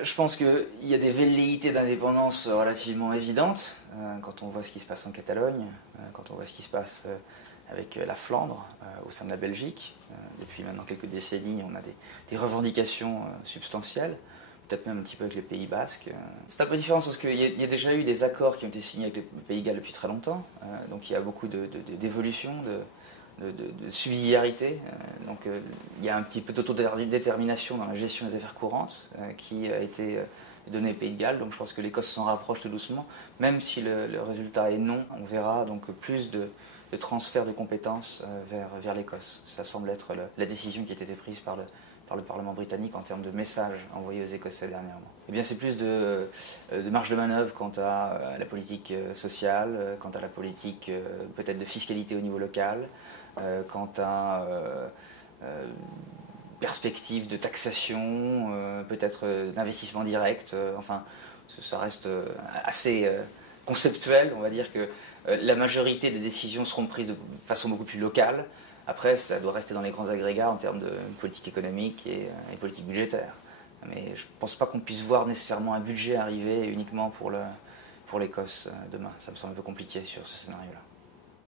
Je pense qu'il y a des velléités d'indépendance relativement évidentes quand on voit ce qui se passe en Catalogne, quand on voit ce qui se passe avec la Flandre au sein de la Belgique. Depuis maintenant quelques décennies, on a des revendications substantielles, peut-être même un petit peu avec les Pays Basques. C'est un peu différent parce qu'il y a déjà eu des accords qui ont été signés avec les Pays Galles depuis très longtemps, donc il y a beaucoup d'évolution, de subsidiarité. Donc il y a un petit peu d'autodétermination dans la gestion des affaires courantes qui a été donnée au Pays de Galles. Donc je pense que l'Écosse s'en rapproche tout doucement. Même si le résultat est non, on verra donc plus de transfert de compétences vers l'Écosse. Ça semble être la décision qui a été prise par le Parlement britannique en termes de messages envoyés aux Écossais dernièrement. Eh bien, c'est plus de marge de manœuvre quant à la politique sociale, quant à la politique peut-être de fiscalité au niveau local, quant à perspectives de taxation, peut-être d'investissement direct. Enfin, ça reste assez conceptuel. On va dire que la majorité des décisions seront prises de façon beaucoup plus locale. Après, ça doit rester dans les grands agrégats en termes de politique économique et politique budgétaire. Mais je ne pense pas qu'on puisse voir nécessairement un budget arriver uniquement pour l'Écosse demain. Ça me semble un peu compliqué sur ce scénario-là.